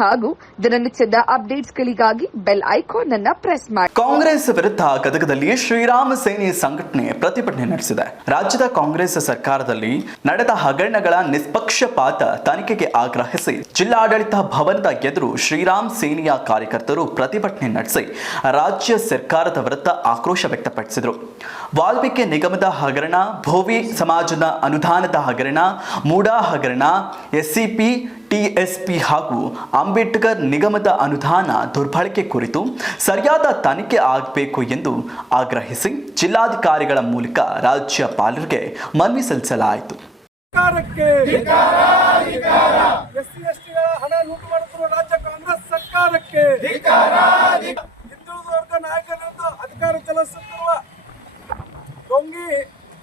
ಹಾಗೂ ದಿನನಿತ್ಯದ ಅಪ್ಡೇಟ್ಸ್ಗಳಿಗಾಗಿ ಬೆಲ್ ಐಕಾನ್ ಅನ್ನ ಪ್ರೆಸ್ ಮಾಡಿ. ಕಾಂಗ್ರೆಸ್ ವಿರುದ್ಧ ಗದಗದಲ್ಲಿ ಶ್ರೀರಾಮ ಸೇನೆ ಸಂಘಟನೆ ಪ್ರತಿಭಟನೆ ನಡೆಸಿದೆ. ರಾಜ್ಯದ ಕಾಂಗ್ರೆಸ್ ಸರ್ಕಾರದಲ್ಲಿ ನಡೆದ ಹಗರಣಗಳ ನಿಷ್ಪಕ್ಷಪಾತ ತನಿಖೆಗೆ ಆಗ್ರಹಿಸಿ ಜಿಲ್ಲಾಡಳಿತ ಭವನದ ಎದುರು ಶ್ರೀರಾಮ್ ಸೇನೆಯ ಕಾರ್ಯಕರ್ತರು ಪ್ರತಿಭಟನೆ ನಡೆಸಿ ರಾಜ್ಯ ಸರ್ಕಾರದ ವಿರುದ್ಧ ಆಕ್ರೋಶ ವ್ಯಕ್ತಪಡಿಸಿದರು. ವಾಲ್ಮೀಕಿ ನಿಗಮದ ಹಗರಣ, ಭೋವಿ ಸಮಾಜದ ಅನುದಾನದ ಹಗರಣ, ಮೂಡಾ ಹಗರಣ, ಎಸ್ಸಿಪಿ ಟಿಎಸ್ಪಿ ಹಾಗೂ ಅಂಬೇಡ್ಕರ್ ನಿಗಮದ ಅನುದಾನ ದುರ್ಬಳಕೆ ಕುರಿತು ಸರಿಯಾದ ತನಿಖೆ ಆಗಬೇಕು ಎಂದು ಆಗ್ರಹಿಸಿ ಜಿಲ್ಲಾಧಿಕಾರಿಗಳ ಮೂಲಕ ರಾಜ್ಯಪಾಲರಿಗೆ ಮನವಿ ಸಲ್ಲಿಸಲಾಯಿತು.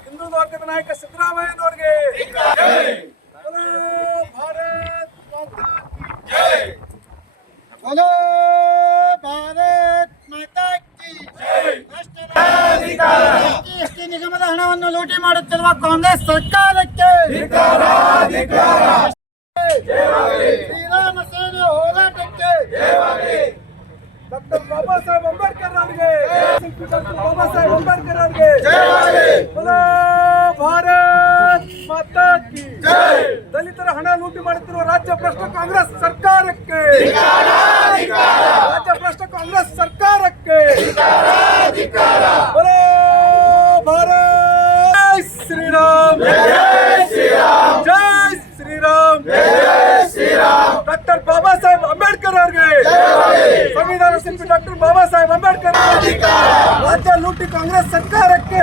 ಹಿಂದುಳಿದ ವರ್ಗದ ನಾಯಕ ಸಿದ್ದರಾಮಯ್ಯನವರಿಗೆ ಬೋಲೋ ಭಾರತ್ ಮಾತಾ ಕಿ बोलो ಭಾರತ್ ಮಾತಾ ಎಸ್ಟಿ ನಿಗಮದ ಹಣವನ್ನು ಲೂಟಿ ಮಾಡುತ್ತಿರುವ ಕಾಂಗ್ರೆಸ್ ಸರ್ಕಾರಕ್ಕೆ. ಶ್ರೀರಾಮ ಸೇನೆ ಹೋರಾಟಕ್ಕೆ. ಡಾಕ್ಟರ್ ಬಾಬಾ ಸಾಹೇಬ್ ಅಂಬೇಡ್ಕರ್ ಅವರಿಗೆ. ಡಾಕ್ಟರ್ ಬಾಬಾ ಸಾಹೇಬ್ ಅಂಬೇಡ್ಕರ್ ಅವರಿಗೆ. ಭಾರತ್ ಮಾತಾ ದಲಿತರ ಹಣ ಲೂಟಿ ಮಾಡುತ್ತಿರುವ ರಾಜ್ಯ ಭ್ರಷ್ಟ ಕಾಂಗ್ರೆಸ್ ಸರ್ಕಾರಕ್ಕೆ ರಾಜ್ಯ ಭ್ರಷ್ಟ ಕಾಂಗ್ರೆಸ್ ಸರ್ಕಾರಕ್ಕೆ ಬೋಲೋ ಭಾರತ್ ಜೈ ಶ್ರೀರಾಮ್ ಜೈ ಶ್ರೀರಾಮ್ ಡಾಕ್ಟರ್ ಬಾಬಾ ಸಾಹೇಬ್ ಅಂಬೇಡ್ಕರ್ ಅವರಿಗೆ ಸಂವಿಧಾನ ಶಿಲ್ಪಿ ಡಾಕ್ಟರ್ ಬಾಬಾ ಸಾಹೇಬ್ ಅಂಬೇಡ್ಕರ್ ರಾಜ್ಯ ಲೂಟಿ ಕಾಂಗ್ರೆಸ್ ಸರ್ಕಾರಕ್ಕೆ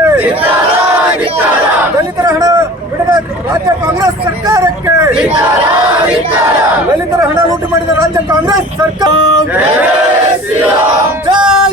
ದಲಿತರ ಹಣ ಬಿಡದ ರಾಜ್ಯ ಕಾಂಗ್ರೆಸ್ ಸರ್ಕಾರಕ್ಕೆ ದಲಿತರ ಹಣ ಲೂಟಿ ಮಾಡಿದ ರಾಜ್ಯ ಕಾಂಗ್ರೆಸ್ ಸರ್ಕಾರ ಜೈ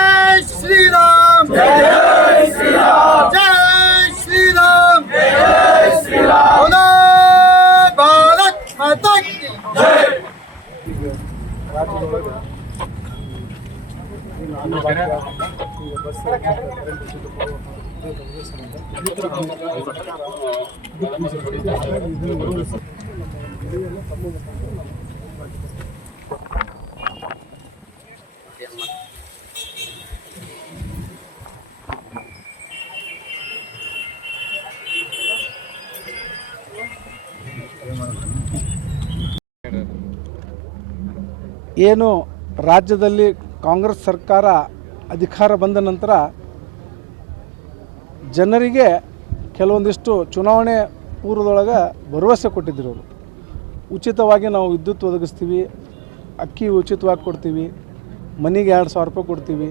ಏನು ರಾಜ್ಯದಲ್ಲಿ ಕಾಂಗ್ರೆಸ್ ಸರ್ಕಾರ ಅಧಿಕಾರ ಬಂದ ನಂತರ ಜನರಿಗೆ ಕೆಲವೊಂದಿಷ್ಟು ಚುನಾವಣೆ ಪೂರ್ವದೊಳಗೆ ಭರವಸೆ ಕೊಟ್ಟಿದ್ದರು ಅವರು. ಉಚಿತವಾಗಿ ನಾವು ವಿದ್ಯುತ್ ಒದಗಿಸ್ತೀವಿ, ಅಕ್ಕಿ ಉಚಿತವಾಗಿ ಕೊಡ್ತೀವಿ, ಮನೆಗೆ ಎರಡು ಸಾವಿರ ರೂಪಾಯಿ ಕೊಡ್ತೀವಿ,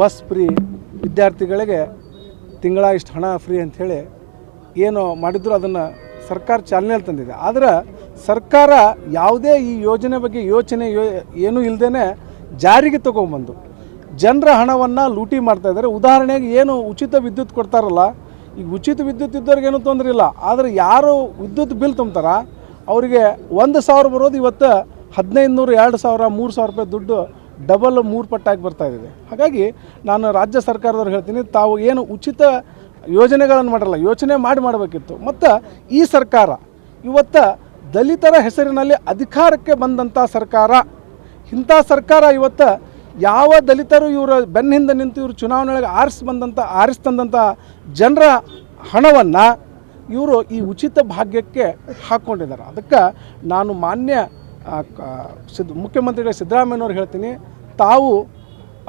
ಬಸ್ ಫ್ರೀ, ವಿದ್ಯಾರ್ಥಿಗಳಿಗೆ ತಿಂಗಳ ಇಷ್ಟು ಹಣ ಫ್ರೀ ಅಂಥೇಳಿ ಏನು ಮಾಡಿದ್ರು, ಅದನ್ನು ಸರ್ಕಾರ ಚಾಲನೆಯಲ್ಲಿ ತಂದಿದೆ. ಆದರೆ ಸರ್ಕಾರ ಯಾವುದೇ ಈ ಯೋಜನೆ ಬಗ್ಗೆ ಯೋಚನೆ, ಯೋ, ಏನೂ ಇಲ್ಲದೇ ಜಾರಿಗೆ ತಗೊಂಬಂದು ಜನರ ಹಣವನ್ನು ಲೂಟಿ ಮಾಡ್ತಾ ಇದ್ದಾರೆ. ಉದಾಹರಣೆಗೆ ಏನು ಉಚಿತ ವಿದ್ಯುತ್ ಕೊಡ್ತಾರಲ್ಲ, ಈಗ ಉಚಿತ ವಿದ್ಯುತ್ ಇದ್ದವ್ರಿಗೆ ಏನೂ ತೊಂದರೆ ಇಲ್ಲ. ಆದರೆ ಯಾರು ವಿದ್ಯುತ್ ಬಿಲ್ ತುಂಬ್ತಾರ? ಅವರಿಗೆ ಒಂದು ಸಾವಿರ ಬರೋದು ಇವತ್ತು ಹದಿನೈದು ನೂರು ಎರಡು ಸಾವಿರ, ಮೂರು ಸಾವಿರ ರೂಪಾಯಿ ದುಡ್ಡು ಡಬಲ್ ಮೂರು ಪಟ್ಟಾಗಿ ಬರ್ತಾ ಇದೆ. ಹಾಗಾಗಿ ನಾನು ರಾಜ್ಯ ಸರ್ಕಾರದವ್ರು ಹೇಳ್ತೀನಿ, ತಾವು ಏನು ಉಚಿತ ಯೋಜನೆಗಳನ್ನು ಮಾಡಲ್ಲ, ಯೋಚನೆ ಮಾಡಿ ಮಾಡಬೇಕಿತ್ತು. ಮತ್ತು ಈ ಸರ್ಕಾರ ಇವತ್ತು ದಲಿತರ ಹೆಸರಿನಲ್ಲಿ ಅಧಿಕಾರಕ್ಕೆ ಬಂದಂಥ ಸರ್ಕಾರ, ಇಂಥ ಸರ್ಕಾರ ಇವತ್ತು ಯಾವ ದಲಿತರು ಇವರ ಬೆನ್ನಿಂದ ನಿಂತು ಇವರು ಚುನಾವಣೆಗೆ ಆರಿಸಿ ಬಂದಂಥ ಆರಿಸಿ ತಂದಂಥ ಜನರ ಹಣವನ್ನು ಇವರು ಈ ಉಚಿತ ಭಾಗ್ಯಕ್ಕೆ ಹಾಕ್ಕೊಂಡಿದ್ದಾರೆ ಅದಕ್ಕೆ ನಾನು ಮಾನ್ಯ ಸಿದ್, ಮುಖ್ಯಮಂತ್ರಿಗಳ ಸಿದ್ದರಾಮಯ್ಯನವ್ರು ಹೇಳ್ತೀನಿ, ತಾವು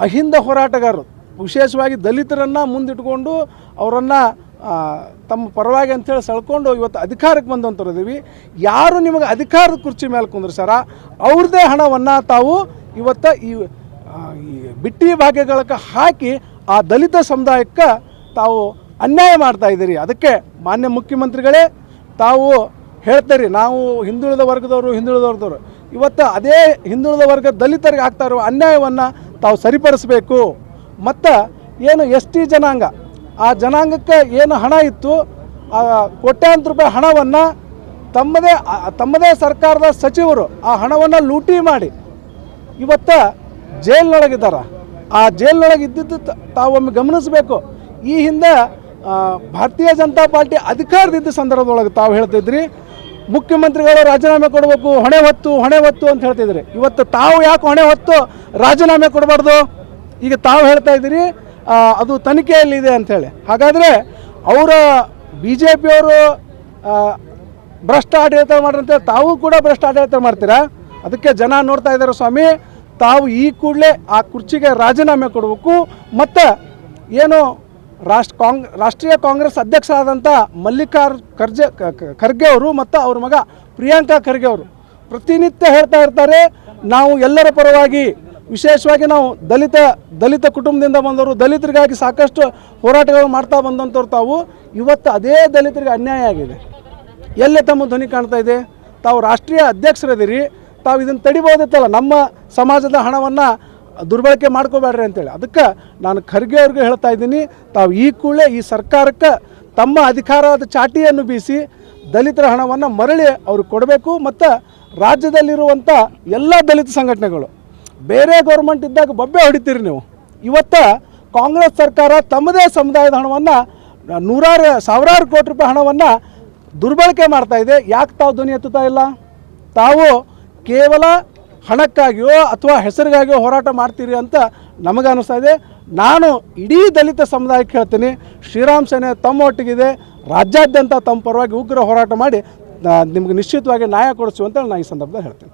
ಅಹಿಂದ ಹೋರಾಟಗಾರರು, ವಿಶೇಷವಾಗಿ ದಲಿತರನ್ನು ಮುಂದಿಟ್ಕೊಂಡು ಅವರನ್ನು ತಮ್ಮ ಪರವಾಗಿ ಅಂಥೇಳಿ ಸಳ್ಕೊಂಡು ಇವತ್ತು ಅಧಿಕಾರಕ್ಕೆ ಬಂದಂಥವ್ರು ಇದೀವಿ. ಯಾರು ನಿಮಗೆ ಅಧಿಕಾರದ ಕುರ್ಚಿ ಮೇಲೆ ಕುಂದ್ರಸಾರ ಅವ್ರದ್ದೇ ಹಣವನ್ನು ತಾವು ಇವತ್ತು ಈ ಈ ಬಿಟ್ಟಿ ಭಾಗ್ಯಗಳಕ್ಕೆ ಹಾಕಿ ಆ ದಲಿತ ಸಮುದಾಯಕ್ಕೆ ತಾವು ಅನ್ಯಾಯ ಮಾಡ್ತಾ ಇದ್ದೀರಿ. ಅದಕ್ಕೆ ಮಾನ್ಯ ಮುಖ್ಯಮಂತ್ರಿಗಳೇ, ತಾವು ಹೇಳ್ತಾರೆ, ನಾವು ಹಿಂದುಳಿದ ವರ್ಗದವರು ಹಿಂದುಳಿದ ವರ್ಗದವರು ಇವತ್ತು ಅದೇ ಹಿಂದುಳಿದ ವರ್ಗ ದಲಿತರಿಗೆ ಆಗ್ತಾ ಇರೋ ಅನ್ಯಾಯವನ್ನು ತಾವು ಸರಿಪಡಿಸಬೇಕು. ಮತ್ತು ಏನು ಎಸ್ ಟಿ ಜನಾಂಗ, ಆ ಜನಾಂಗಕ್ಕೆ ಏನು ಹಣ ಇತ್ತು, ಆ ಕೋಟ್ಯಾಂತರ ರೂಪಾಯಿ ಹಣವನ್ನು ತಮ್ಮದೇ ತಮ್ಮದೇ ಸರ್ಕಾರದ ಸಚಿವರು ಆ ಹಣವನ್ನು ಲೂಟಿ ಮಾಡಿ, ಇವತ್ತ ಜೈಲ್ನೊಳಗಿದ್ದಾರೆ. ಆ ಜೈಲಿನೊಳಗೆ ಇದ್ದಿದ್ದು ತಾವೊಮ್ಮೆ ಗಮನಿಸಬೇಕು. ಈ ಹಿಂದೆ ಭಾರತೀಯ ಜನತಾ ಪಾರ್ಟಿ ಅಧಿಕಾರದಿದ್ದ ಸಂದರ್ಭದೊಳಗೆ ತಾವು ಹೇಳ್ತಿದ್ರಿ, ಮುಖ್ಯಮಂತ್ರಿಗಳು ರಾಜೀನಾಮೆ ಕೊಡಬೇಕು, ಹೊಣೆ ಹೊತ್ತು ಹೊಣೆ ಹೊತ್ತು ಅಂತ ಹೇಳ್ತಿದ್ರಿ. ಇವತ್ತು ತಾವು ಯಾಕೆ ಹೊಣೆ ಹೊತ್ತು ರಾಜೀನಾಮೆ ಕೊಡಬಾರ್ದು? ಈಗ ತಾವು ಹೇಳ್ತಾ ಇದ್ದೀರಿ ಅದು ತನಿಖೆಯಲ್ಲಿದೆ ಅಂಥೇಳಿ ಹಾಗಾದರೆ ಅವರ ಬಿ ಜೆ ಪಿಯವರು ಭ್ರಷ್ಟ ಆಡಳಿತ ಮಾಡ್ರಂತೇಳಿ ತಾವು ಕೂಡ ಭ್ರಷ್ಟ ಆಡಳಿತ ಮಾಡ್ತೀರಾ? ಅದಕ್ಕೆ ಜನ ನೋಡ್ತಾ ಇದ್ದಾರೆ ಸ್ವಾಮಿ. ತಾವು ಈ ಕೂಡಲೇ ಆ ಕುರ್ಚಿಗೆ ರಾಜೀನಾಮೆ ಕೊಡಬೇಕು. ಮತ್ತು ಏನು ರಾಷ್ಟ್ರ ಕಾಂಗ್, ರಾಷ್ಟ್ರೀಯ ಕಾಂಗ್ರೆಸ್ ಅಧ್ಯಕ್ಷರಾದಂಥ ಮಲ್ಲಿಕಾರ್ ಖರ್ಜೆ ಖರ್ಗೆ ಅವರು ಮತ್ತು ಅವ್ರ ಮಗ ಪ್ರಿಯಾಂಕಾ ಖರ್ಗೆ ಅವರು ಪ್ರತಿನಿತ್ಯ ಹೇಳ್ತಾ ಇರ್ತಾರೆ, ನಾವು ಎಲ್ಲರ ಪರವಾಗಿ ವಿಶೇಷವಾಗಿ ನಾವು ದಲಿತ ದಲಿತ ಕುಟುಂಬದಿಂದ ಬಂದವರು, ದಲಿತರಿಗಾಗಿ ಸಾಕಷ್ಟು ಹೋರಾಟಗಳು ಮಾಡ್ತಾ ಬಂದಂಥವ್ರು ತಾವು. ಇವತ್ತು ಅದೇ ದಲಿತರಿಗೆ ಅನ್ಯಾಯ ಆಗಿದೆ. ಎಲ್ಲೇ ತಮ್ಮ ಧ್ವನಿ ಕಾಣ್ತಾ ಇದೆ? ತಾವು ರಾಷ್ಟ್ರೀಯ ಅಧ್ಯಕ್ಷರದಿರಿ. ತಾವು ಇದನ್ನು ತಡಿಬೋದಿತ್ತಲ್ಲ ನಮ್ಮ ಸಮಾಜದ ಹಣವನ್ನು ದುರ್ಬಳಕೆ ಮಾಡ್ಕೋಬೇಡ್ರಿ ಅಂತೇಳಿ. ಅದಕ್ಕೆ ನಾನು ಖರ್ಗೆ ಅವ್ರಿಗೆ ಹೇಳ್ತಾ ಇದ್ದೀನಿ, ತಾವು ಈ ಕೂಡಲೇ ಈ ಸರ್ಕಾರಕ್ಕೆ ತಮ್ಮ ಅಧಿಕಾರದ ಚಾಟಿಯನ್ನು ಬೀಸಿ ದಲಿತರ ಹಣವನ್ನು ಮರಳಿ ಅವ್ರಿಗೆ ಕೊಡಬೇಕು ಮತ್ತು ರಾಜ್ಯದಲ್ಲಿರುವಂಥ ಎಲ್ಲ ದಲಿತ ಸಂಘಟನೆಗಳು. ಬೇರೆ ಗೌರ್ಮೆಂಟ್ ಇದ್ದಾಗ ಬೊಬ್ಬೆ ಹೊಡಿತೀರಿ ನೀವು. ಇವತ್ತ ಕಾಂಗ್ರೆಸ್ ಸರ್ಕಾರ ತಮ್ಮದೇ ಸಮುದಾಯದ ಹಣವನ್ನು, ನೂರಾರು, ಸಾವಿರಾರು ಕೋಟಿ ರೂಪಾಯಿ ಹಣವನ್ನು ದುರ್ಬಳಕೆ ಮಾಡ್ತಾ ಇದೆ. ಯಾಕೆ ತಾವು ಧ್ವನಿ ಎತ್ತುತ್ತಾ ಇಲ್ಲ? ತಾವು ಕೇವಲ ಹಣಕ್ಕಾಗಿಯೋ ಅಥವಾ ಹೆಸರಿಗಾಗಿಯೋ ಹೋರಾಟ ಮಾಡ್ತೀರಿ ಅಂತ ನಮಗೆ ಅನಿಸ್ತಾ ಇದೆ. ನಾನು ಇಡೀ ದಲಿತ ಸಮುದಾಯಕ್ಕೆ ಹೇಳ್ತೀನಿ, ಶ್ರೀರಾಮ್ ಸೇನೆ ತಮ್ಮ ಒಟ್ಟಿಗಿದೆ ರಾಜ್ಯಾದ್ಯಂತ ತಮ್ಮ ಪರವಾಗಿ ಉಗ್ರ ಹೋರಾಟ ಮಾಡಿ ನಿಮಗೆ ನಿಶ್ಚಿತವಾಗಿ ನ್ಯಾಯ ಕೊಡಿಸುವಂತ ನಾನು ಈ ಸಂದರ್ಭದಲ್ಲಿ ಹೇಳ್ತೀನಿ.